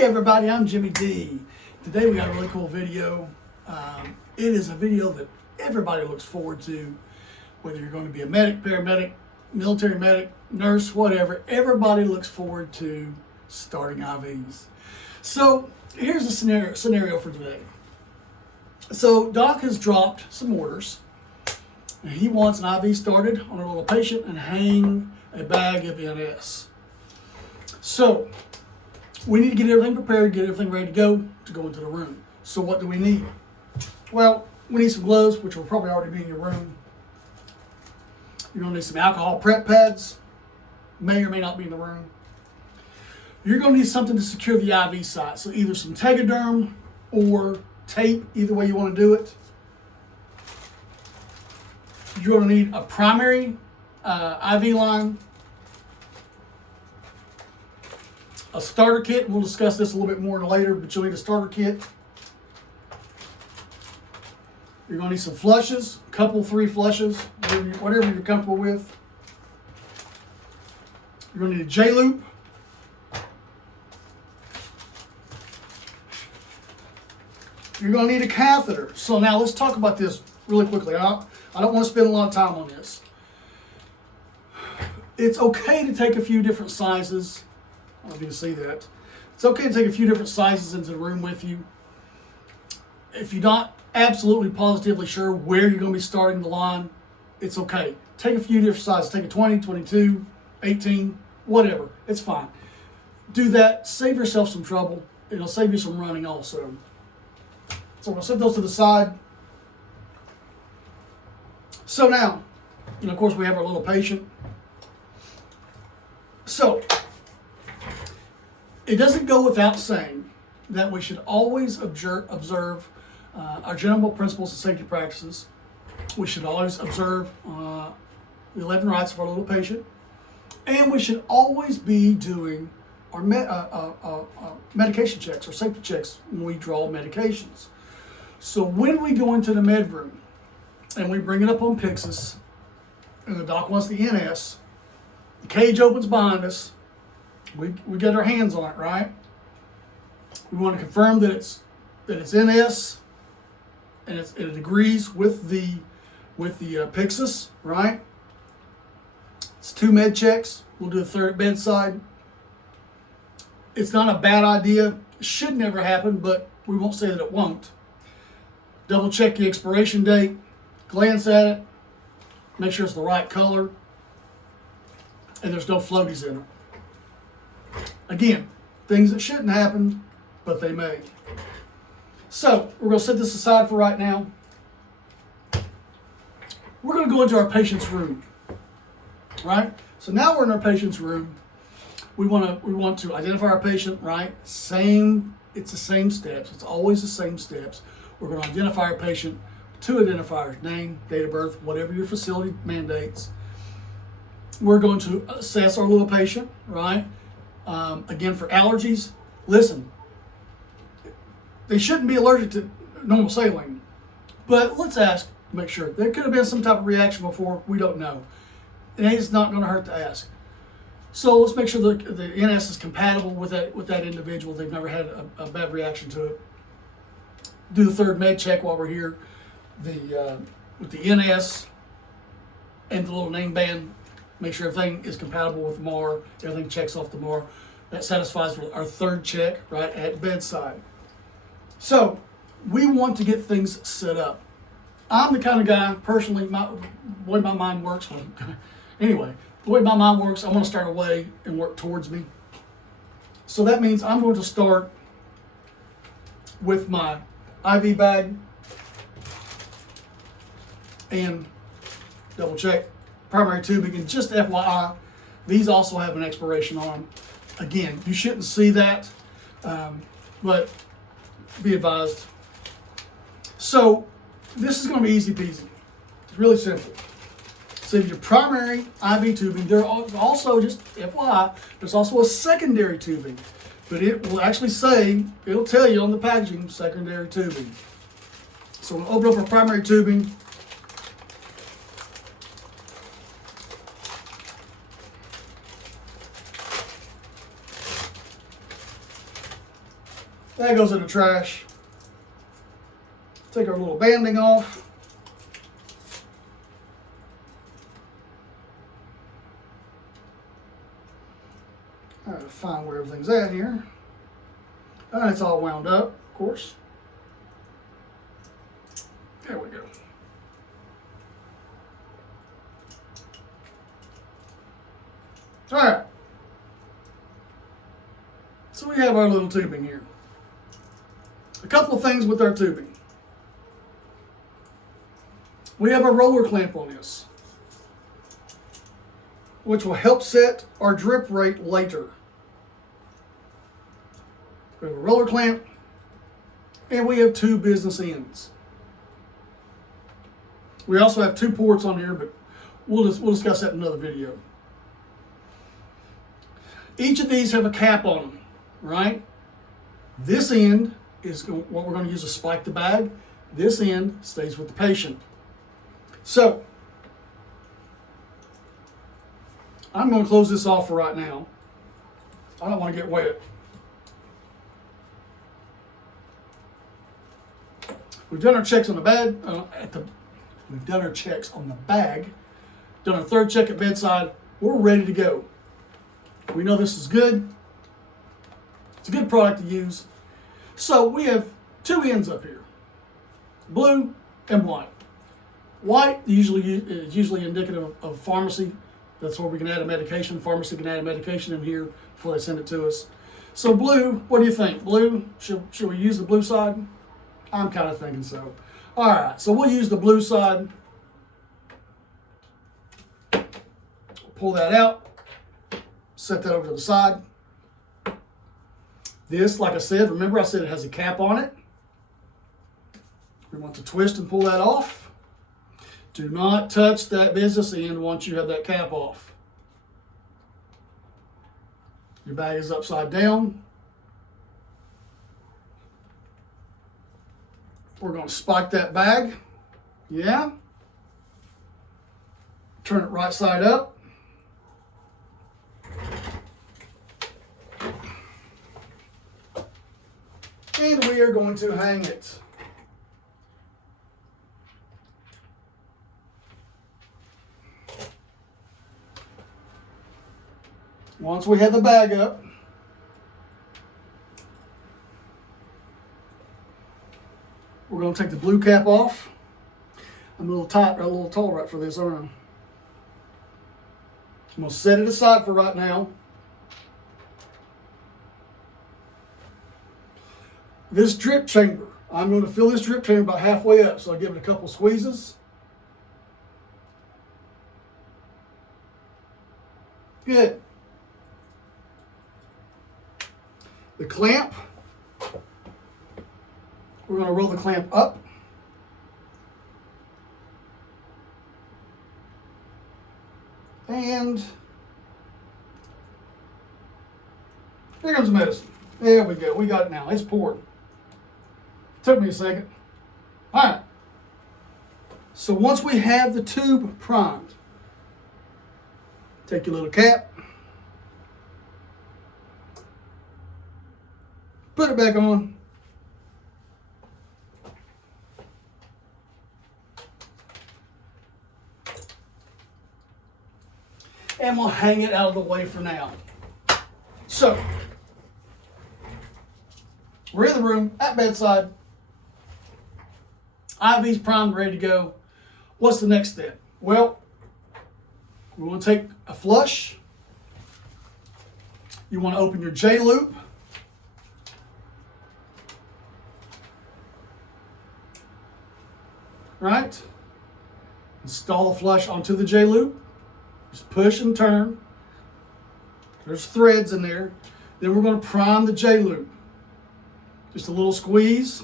Hey everybody, I'm Jimmy D. Today we got a really cool video. It is a video that everybody looks forward to, whether you're going to be a medic, paramedic, military medic, nurse, whatever. Everybody looks forward to starting IVs. So here's the scenario for today. So Doc has dropped some orders. And he wants an IV started on a little patient and hang a bag of NS. So we need to get everything prepared, get everything ready to go into the room. So what do we need? Well, we need some gloves, which will probably already be in your room. You're going to need some alcohol prep pads, may or may not be in the room. You're going to need something to secure the IV site, so either some Tegaderm or tape, either way you want to do it. You're going to need a primary IV line, a starter kit, and we'll discuss this a little bit more later, but you'll need a starter kit. You're going to need some flushes, a couple, 3 flushes, whatever you're comfortable with. You're going to need a J-loop. You're going to need a catheter. So now let's talk about this really quickly. I don't want to spend a lot of time on this. It's okay to take a few different sizes. I don't know if you can see that. It's okay to take a few different sizes into the room with you. If you're not absolutely positively sure where you're going to be starting the line, it's okay. Take a few different sizes. Take a 20, 22, 18, whatever. It's fine. Do that. Save yourself some trouble. It'll save you some running also. So we'll set those to the side. So now, of course, we have our little patient. So, it doesn't go without saying that we should always observe our general principles and safety practices. We should always observe the 11 rights of our little patient. And we should always be doing our medication checks or safety checks when we draw medications. So when we go into the med room and we bring it up on Pyxis and the doc wants the NS, the cage opens behind us. We get our hands on it, right? We want to confirm that it's NS and it agrees with the Pyxis, right? It's 2 med checks. We'll do a third bedside. It's not a bad idea. It should never happen, but we won't say that it won't. Double check the expiration date. Glance at it. Make sure it's the right color. And there's no floaties in it. Again, things that shouldn't happen, but they may. So, we're going to set this aside for right now. We're going to go into our patient's room. Right? So now we're in our patient's room. We want to identify our patient, right? It's the same steps. It's always the same steps. We're going to identify our patient, 2 identifiers, name, date of birth, whatever your facility mandates. We're going to assess our little patient, right? Again, for allergies, listen, they shouldn't be allergic to normal saline, but let's ask to make sure. There could have been some type of reaction before, we don't know. And it's not going to hurt to ask. So let's make sure the NS is compatible with that individual. They've never had a bad reaction to it. Do the third med check while we're here. With the NS and the little name band, make sure everything is compatible with MAR. Everything checks off the MAR. That satisfies our third check right at bedside. So we want to get things set up. I'm the kind of guy, personally, the way my mind works. Anyway, the way my mind works, I want to start away and work towards me. So that means I'm going to start with my IV bag and double check primary tubing. And just FYI, these also have an expiration on them. Again, you shouldn't see that, but be advised. So this is going to be easy peasy. It's really simple. So your primary IV tubing, there are also, just FYI, there's also a secondary tubing. But it will actually say, it'll tell you on the packaging, secondary tubing. So we'll open up our primary tubing. That goes in the trash. Take our little banding off. I gotta find where everything's at here. And it's all wound up, of course. There we go. All right. So we have our little tubing here. A couple of things with our tubing. We have a roller clamp on this, which will help set our drip rate later. We have a roller clamp, and we have two business ends. We also have two ports on here, but we'll discuss that in another video. Each of these have a cap on them, right? This end is what we're going to use to spike the bag. This end stays with the patient. So, I'm going to close this off for right now. I don't want to get wet. We've done our checks on the bag. We've done our checks on the bag. Done our third check at bedside. We're ready to go. We know this is good. It's a good product to use. So we have two ends up here, blue and white. White is usually indicative of pharmacy. That's where we can add a medication. Pharmacy can add a medication in here before they send it to us. So blue, what do you think? Blue, should we use the blue side? I'm kind of thinking so. All right, so we'll use the blue side. Pull that out. Set that over to the side. This, like I said, remember I said it has a cap on it. We want to twist and pull that off. Do not touch that business end once you have that cap off. Your bag is upside down. We're going to spike that bag. Yeah. Turn it right side up. And we are going to hang it. Once we have the bag up, we're going to take the blue cap off. I'm a little tall right for this, aren't I? I'm going to set it aside for right now. This drip chamber, I'm going to fill this drip chamber about halfway up, so I'll give it a couple squeezes. Good. The clamp, we're going to roll the clamp up. And here comes the medicine. There we go. We got it now. It's poured. Took me a second. All right. So once we have the tube primed, take your little cap, put it back on. And we'll hang it out of the way for now. So, we're in the room at bedside. IV's primed, ready to go. What's the next step? Well, we want to take a flush. You want to open your J-loop. Right? Install the flush onto the J-loop. Just push and turn. There's threads in there. Then we're going to prime the J-loop. Just a little squeeze.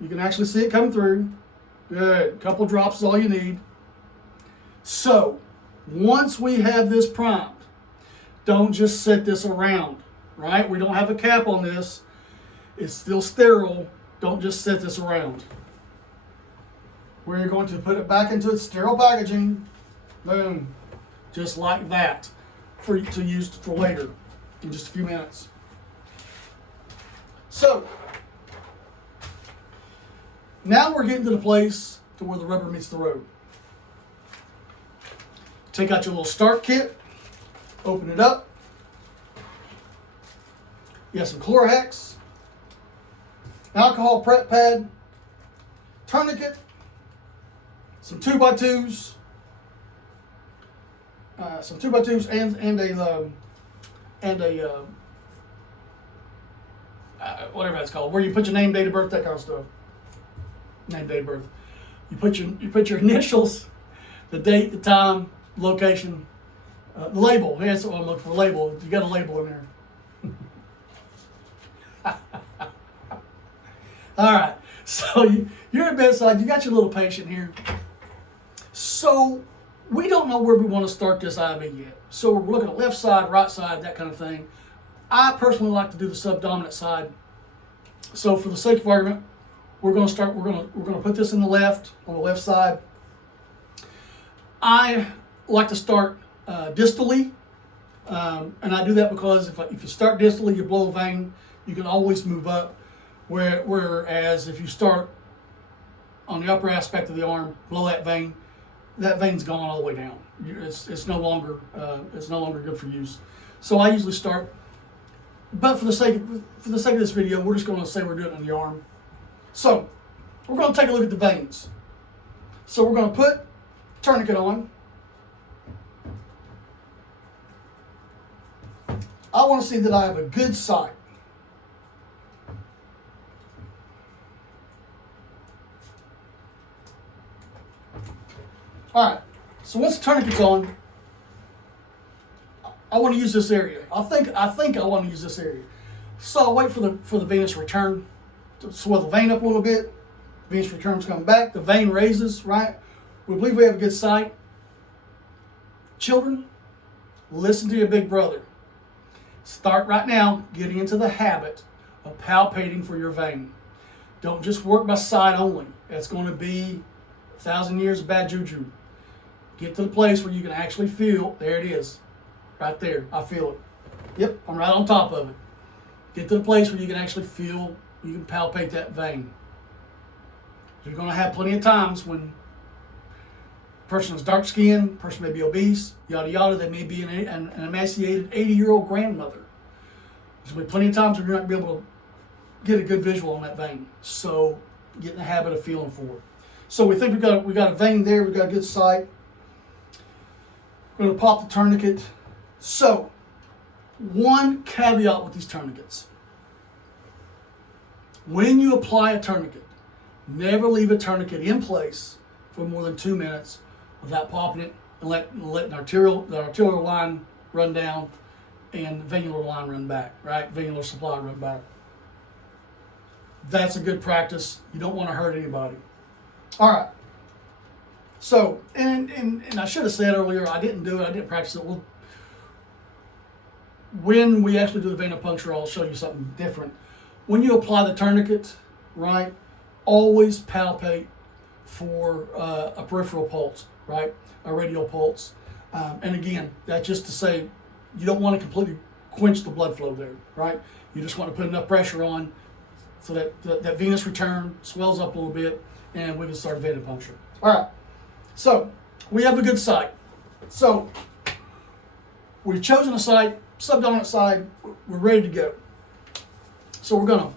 You can actually see it come through. Good. A couple drops is all you need. So, once we have this primed, don't just set this around, right? We don't have a cap on this. It's still sterile. Don't just set this around. We're going to put it back into its sterile packaging. Boom. Just like that. To use for later in just a few minutes. So now we're getting to the place to where the rubber meets the road. Take out your little start kit, open it up. You have some Chlorhex, alcohol prep pad, tourniquet, some 2x2s, and a whatever that's called, where you put your name, date of birth, that kind of stuff. Name, date of birth. You put your initials, the date, the time, location, the label. That's what I'm looking for. Label. You got a label in there. All right. So you're at bedside. You got your little patient here. So we don't know where we want to start this IV yet. So we're looking at left side, right side, that kind of thing. I personally like to do the subdominant side. So for the sake of argument, we're going to put this in the left, on the left side. I like to start distally, and I do that because if you start distally, you blow a vein, you can always move up. Whereas if you start on the upper aspect of the arm, blow that vein's gone all the way down. It's no longer good for use. So I usually start. But for the sake of this video, we're just going to say we're doing it on the arm. So we're going to take a look at the veins. So we're going to put tourniquet on. I want to see that I have a good sight. All right. So once the tourniquet's on, I want to use this area. I think I want to use this area. So I'll wait for the venous return to swell the vein up a little bit. Venous return's coming back. The vein raises, right? We believe we have a good sight. Children, listen to your big brother. Start right now getting into the habit of palpating for your vein. Don't just work by sight only. That's going to be 1,000 years of bad juju. Get to the place where you can actually feel, there it is. Right there, I feel it. Yep, I'm right on top of it. Get to the place where you can actually feel, you can palpate that vein. You're going to have plenty of times when a person is dark skinned, person may be obese, yada yada, they may be an emaciated 80-year-old grandmother. There's going to be plenty of times where you're not going to be able to get a good visual on that vein. So get in the habit of feeling for it. So we think we got a vein there, we got a good sight. We're going to pop the tourniquet. So, one caveat with these tourniquets. When you apply a tourniquet, never leave a tourniquet in place for more than 2 minutes without popping it and letting the arterial line run down and the venular line run back, right? Venular supply run back. That's a good practice. You don't want to hurt anybody. All right. So, and I should have said earlier, I didn't do it. I didn't practice it. When we actually do the venipuncture, I'll show you something different. When you apply the tourniquet, right, always palpate for a peripheral pulse, right, a radial pulse. And again, that's just to say you don't want to completely quench the blood flow there, right? You just want to put enough pressure on so that venous return swells up a little bit and we can start venipuncture. All right, so we have a good site. So we've chosen a site, subdominant side, we're ready to go. So we're going to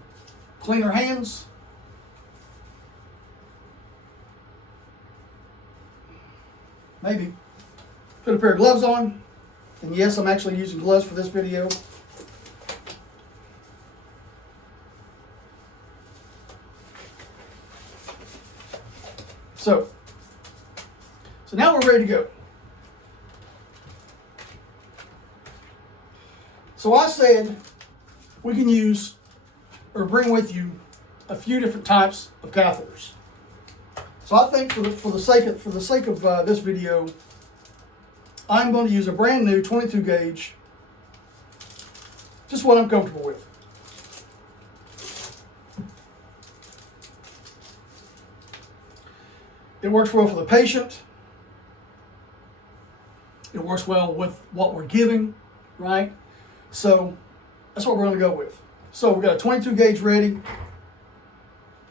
clean our hands. Maybe put a pair of gloves on. And yes, I'm actually using gloves for this video. So now we're ready to go. So I said we can use or bring with you a few different types of catheters. So I think for the sake of this video, I'm going to use a brand new 22 gauge, just what I'm comfortable with. It works well for the patient. It works well with what we're giving, right? So that's what we're going to go with. So we've got a 22 gauge ready. I'm going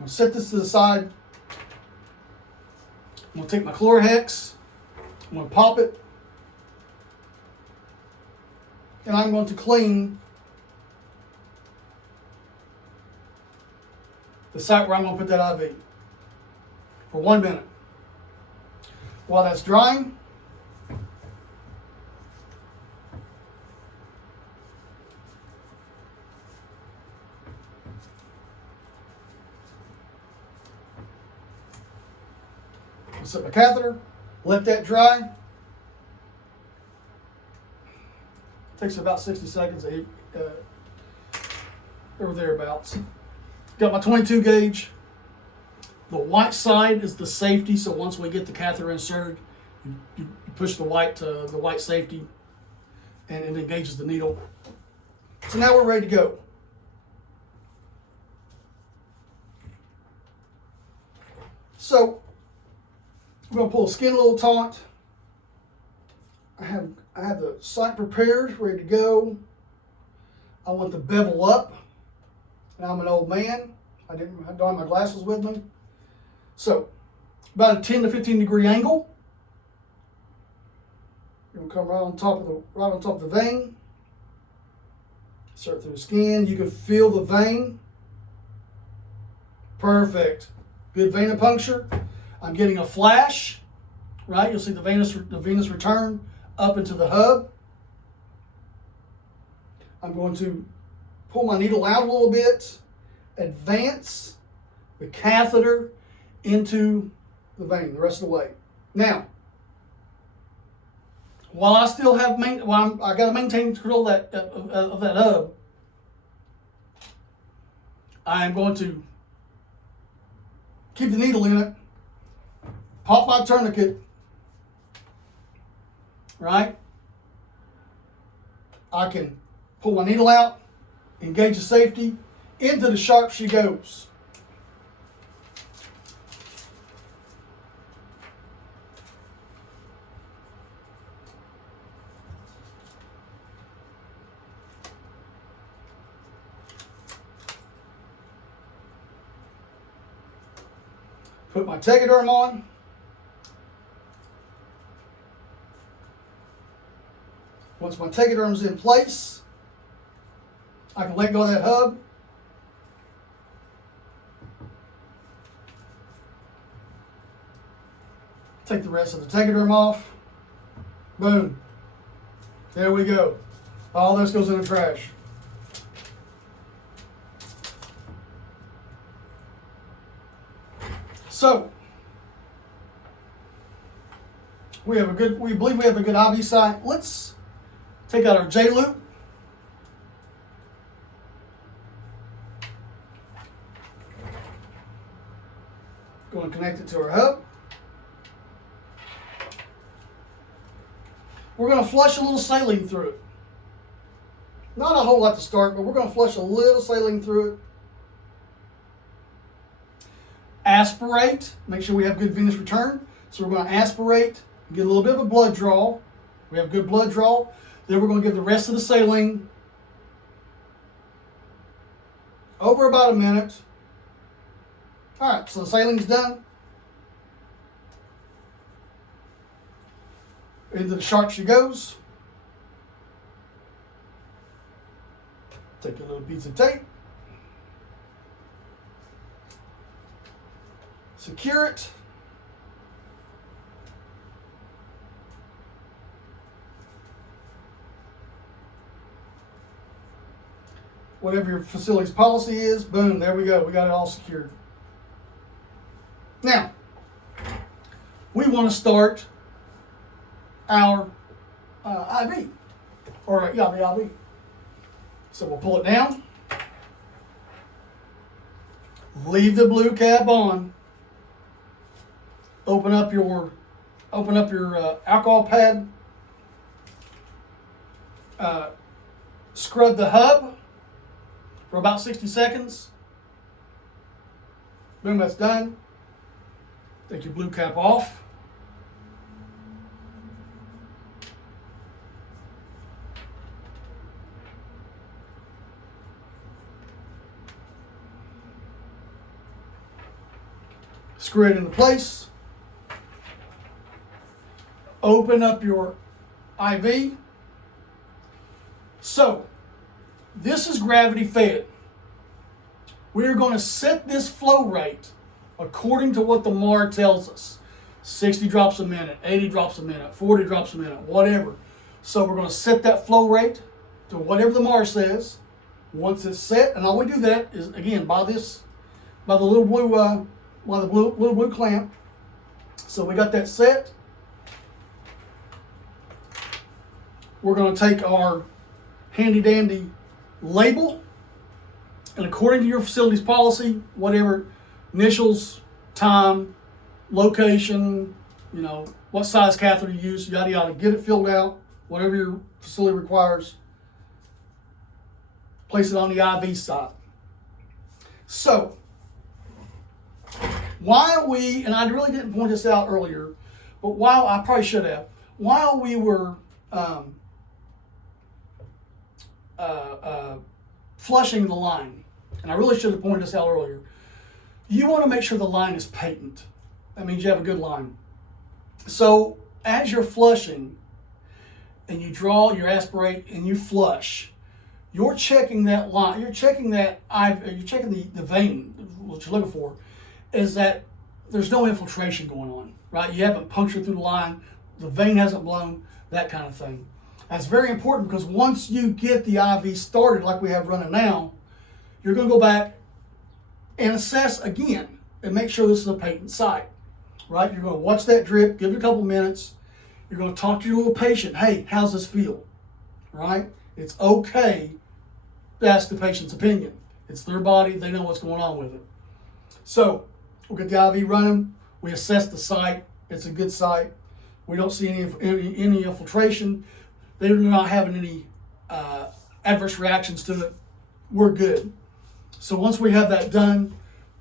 to set this to the side. I'm going to take my Chlorhex. I'm going to pop it. And I'm going to clean the site where I'm going to put that IV for 1 minute. While that's drying, I'll set my catheter, let that dry. Takes about 60 seconds, or thereabouts. Got my 22 gauge. The white side is the safety, so once we get the catheter inserted, you push the white safety, and it engages the needle. So now we're ready to go. So we're going to pull the skin a little taut. I have the site prepared, ready to go. I want the bevel up, and I'm an old man. I don't have my glasses with me. So about a 10 to 15 degree angle. You're gonna come right on top of the vein. Insert through the skin. You can feel the vein. Perfect. Good venipuncture. I'm getting a flash. Right, you'll see the venous return up into the hub. I'm going to pull my needle out a little bit, advance the catheter into the vein the rest of the way. Now, while I still have I got to maintain control of that hub, I am going to keep the needle in it, pop my tourniquet. Right? I can pull my needle out, engage the safety, into the sharp she goes. Put my Tegaderm on. Once my Tegaderm's in place, I can let go of that hub. Take the rest of the Tegaderm off. Boom. There we go. All this goes in the trash. So, we believe we have a good IV site. Let's take out our J-loop. Go and connect it to our hub. We're going to flush a little saline through it. Not a whole lot to start, but we're going to flush a little saline through it. Aspirate. Make sure we have good venous return. So we're going to aspirate, get a little bit of a blood draw. We have good blood draw. Then we're going to give the rest of the saline over about a minute. All right, so the saline's done. Into the shark she goes. Take a little piece of tape. Secure it. Whatever your facility's policy is, boom, there we go. We got it all secured. Now, we want to start our IV. The IV. So we'll pull it down. Leave the blue cap on. Open up your alcohol pad. Scrub the hub for about 60 seconds. Boom, that's done. Take your blue cap off. Screw it into place. Open up your IV. So, this is gravity fed. We are going to set this flow rate according to what the MAR tells us. 60 drops a minute, 80 drops a minute, 40 drops a minute, whatever. So we're going to set that flow rate to whatever the MAR says. Once it's set, and all we do that is, again, by the little blue clamp. So we got that set. We're going to take our handy dandy label, and according to your facility's policy, whatever, initials, time, location, what size catheter you use, yada yada, get it filled out, whatever your facility requires. Place it on the IV side. So, while we, and I really didn't point this out earlier, but while I probably should have, while we were flushing the line, and I really should have pointed this out earlier, you want to make sure the line is patent. That means you have a good line. So as you're flushing and you draw, you aspirate, and you flush, you're checking that line, you're checking the vein, what you're looking for, is that there's no infiltration going on, right? You haven't punctured through the line, the vein hasn't blown, that kind of thing. That's very important because once you get the IV started like we have running now, you're going to go back and assess again and make sure this is a patent site, right? You're going to watch that drip, give it a couple minutes. You're going to talk to your little patient. Hey, how's this feel, right? It's okay to ask the patient's opinion. It's their body. They know what's going on with it. So we'll get the IV running. We assess the site. It's a good site. We don't see any infiltration. They're not having any adverse reactions to it. We're good. So once we have that done,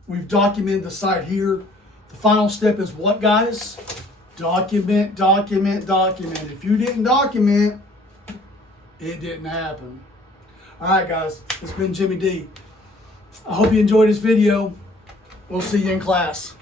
we've documented the site here. The final step is what, guys? Document, document, document. If you didn't document, it didn't happen. All right, guys. It's been Jimmy D. I hope you enjoyed this video. We'll see you in class.